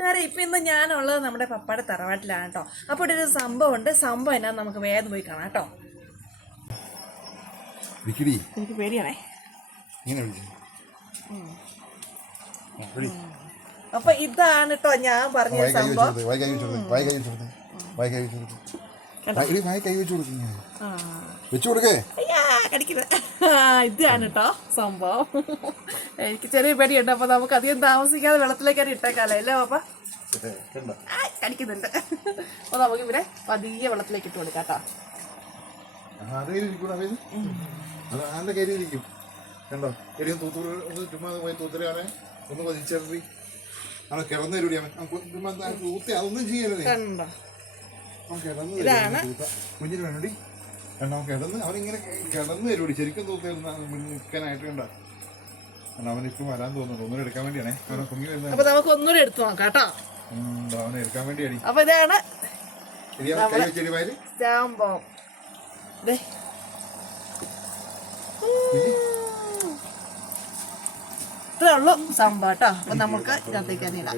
കൂട്ടുകാരെ ഇപ്പം ഇന്ന് ഞാനുള്ളത് നമ്മുടെ പപ്പയുടെ തറവാട്ടിലാണ് കേട്ടോ. അപ്പോൾ ഇവിടെ ഒരു സംഭവം ഉണ്ട്. സംഭവം എന്നാ നമുക്ക് വേഗം പോയി കാണാം കേട്ടോ. എനിക്ക് പേടിയാണേ. അപ്പൊ ഇതാണ് കേട്ടോ ഞാൻ പറഞ്ഞ സംഭവം. ഇതാണ് കേട്ടോ സംഭവം. എനിക്ക് ചെറിയ പേടിയുണ്ട്. അപ്പൊ നമുക്ക് അധികം താമസിക്കാതെ വെള്ളത്തിലേക്കാണ് ഇട്ടേക്കാലോ അല്ലേ പാപ്പ? കടിക്കുന്നുണ്ട്. അപ്പൊ നമുക്ക് ഇവിടെ പതിയെ വെള്ളത്തിലേക്ക് ഇട്ട് കൊടുക്കാം കേട്ടോ. കണ്ടോ എരിയും തൂത്തൂർ ഒന്ന് ചുമ്മാ പോയി തൂത്തരയാണെ ഒന്ന് പതിച്ചേറി അവൻ കിടന്ന് തരൂടി അവൻ തൂത്തി അതൊന്നും ചെയ്യരുതേ. കുഞ്ഞിന് വേണ്ടി കണ്ടോ കിടന്ന് അവനിങ്ങനെ കിടന്ന് തരൂടി ശരിക്കും തൂക്കാനായിട്ട് കണ്ട അവനിപ്പം വരാൻ തോന്നുന്നു. ഒന്നുകൂടെ എടുക്കാൻ വേണ്ടിയാണേ അവനെ കുഞ്ഞി വരുന്നത്. അപ്പൊ നമുക്ക് ഒന്നുകൂടെ എടുത്തു നോക്കാം കേട്ടോ. അവനെ എടുക്കാൻ വേണ്ടിയാണ്. അപ്പൊ ഇതാണ് ചെടിവാര് സംഭവം. ഇത്രേ ഉള്ളൂ സംഭവം കേട്ടോ. അപ്പൊ നമുക്ക് ഇതിനകത്തേക്ക് തന്നെ ഇടാം.